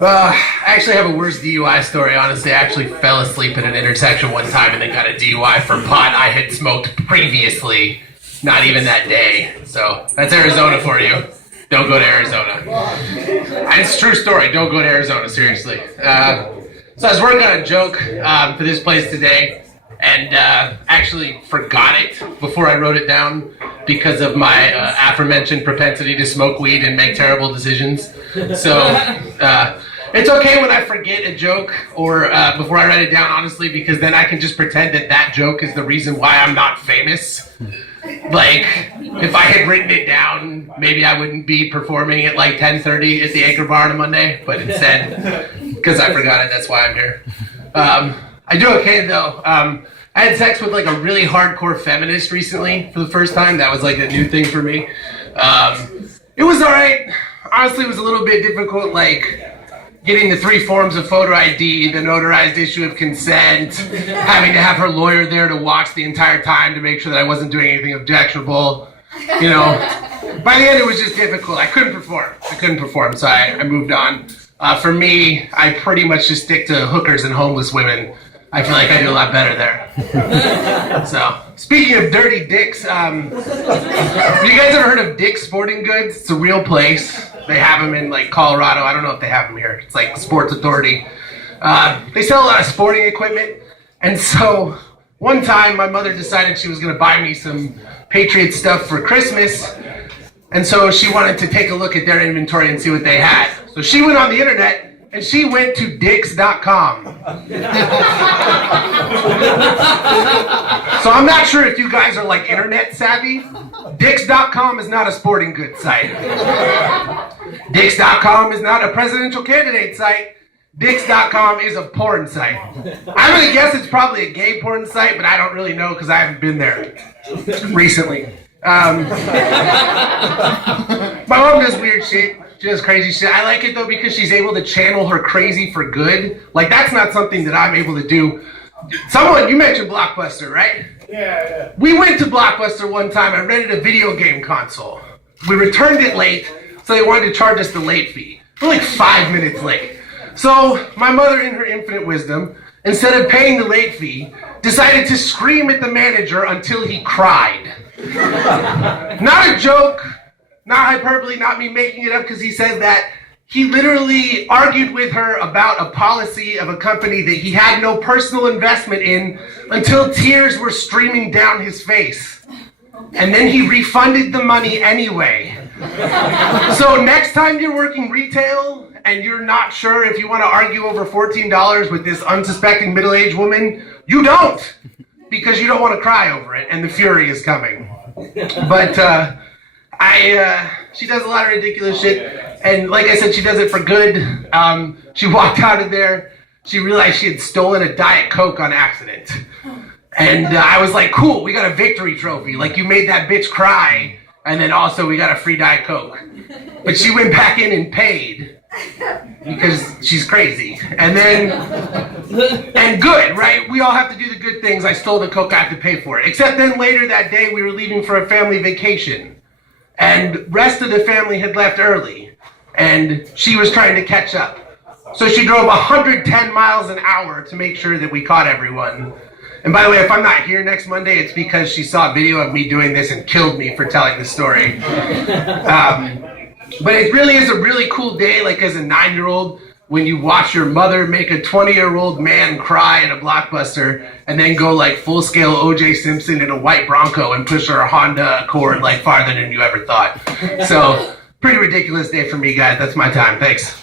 I actually have a worse DUI story, honestly. I actually fell asleep at an intersection one time and then got a DUI for pot I had smoked previously, not even that day. So that's Arizona for you. Don't go to Arizona. It's a true story. Don't go to Arizona, seriously. So I was working on a joke for this place today and actually forgot it before I wrote it down because of my aforementioned propensity to smoke weed and make terrible decisions. So it's okay when I forget a joke or before I write it down, honestly, because then I can just pretend that that joke is the reason why I'm not famous. Like, if I had written it down, maybe I wouldn't be performing at like 10:30 at the Anchor Bar on a Monday, but instead, because I forgot it, that's why I'm here. I do okay, though. I had sex with like a really hardcore feminist recently for the first time. That was like a new thing for me. It was all right. Honestly, it was a little bit difficult, like getting the 3 forms of photo ID, the notarized issue of consent, having to have her lawyer there to watch the entire time to make sure that I wasn't doing anything objectionable. You know, by the end it was just difficult. I couldn't perform, so I moved on. For me, I pretty much just stick to hookers and homeless women. I feel like I do a lot better there. So, speaking of dirty dicks, have you guys ever heard of Dick's Sporting Goods? It's a real place. They have them in like Colorado. I don't know if they have them here. It's like Sports Authority. They sell a lot of sporting equipment. And so one time my mother decided she was going to buy me some Patriot stuff for Christmas. And so she wanted to take a look at their inventory and see what they had. So she went on the internet and she went to Dicks.com. So I'm not sure if you guys are like internet savvy. Dicks.com is not a sporting goods site. Dicks.com is not a presidential candidate site. Dicks.com is a porn site. I'm gonna guess it's probably a gay porn site, but I don't really know because I haven't been there recently. My mom does weird shit. She does crazy shit. I like it though because she's able to channel her crazy for good. Like that's not something that I'm able to do. You mentioned Blockbuster, right? Yeah. We went to Blockbuster one time. I rented a video game console. We returned it late, so they wanted to charge us the late fee. We're like 5 minutes late. So my mother, in her infinite wisdom, instead of paying the late fee, decided to scream at the manager until he cried. Not a joke, not hyperbole, not me making it up because he said that. He literally argued with her about a policy of a company that he had no personal investment in until tears were streaming down his face. And then he refunded the money anyway. So next time you're working retail and you're not sure if you want to argue over $14 with this unsuspecting middle-aged woman, you don't, because you don't want to cry over it and the fury is coming. But she does a lot of ridiculous shit. And like I said, she does it for good. She walked out of there. She realized she had stolen a Diet Coke on accident. And I was like, cool, we got a victory trophy. Like, you made that bitch cry. And then also we got a free Diet Coke. But she went back in and paid. Because she's crazy. And good, right? We all have to do the good things. I stole the Coke, I have to pay for it. Except then later that day, we were leaving for a family vacation. And rest of the family had left early. And she was trying to catch up. So she drove 110 miles an hour to make sure that we caught everyone. And by the way, if I'm not here next Monday, it's because she saw a video of me doing this and killed me for telling the story. But it really is a really cool day, like as a 9-year-old, when you watch your mother make a 20-year-old man cry in a Blockbuster and then go like full-scale O.J. Simpson in a white Bronco and push her Honda Accord like farther than you ever thought. So, pretty ridiculous day for me, guys. That's my time. Thanks.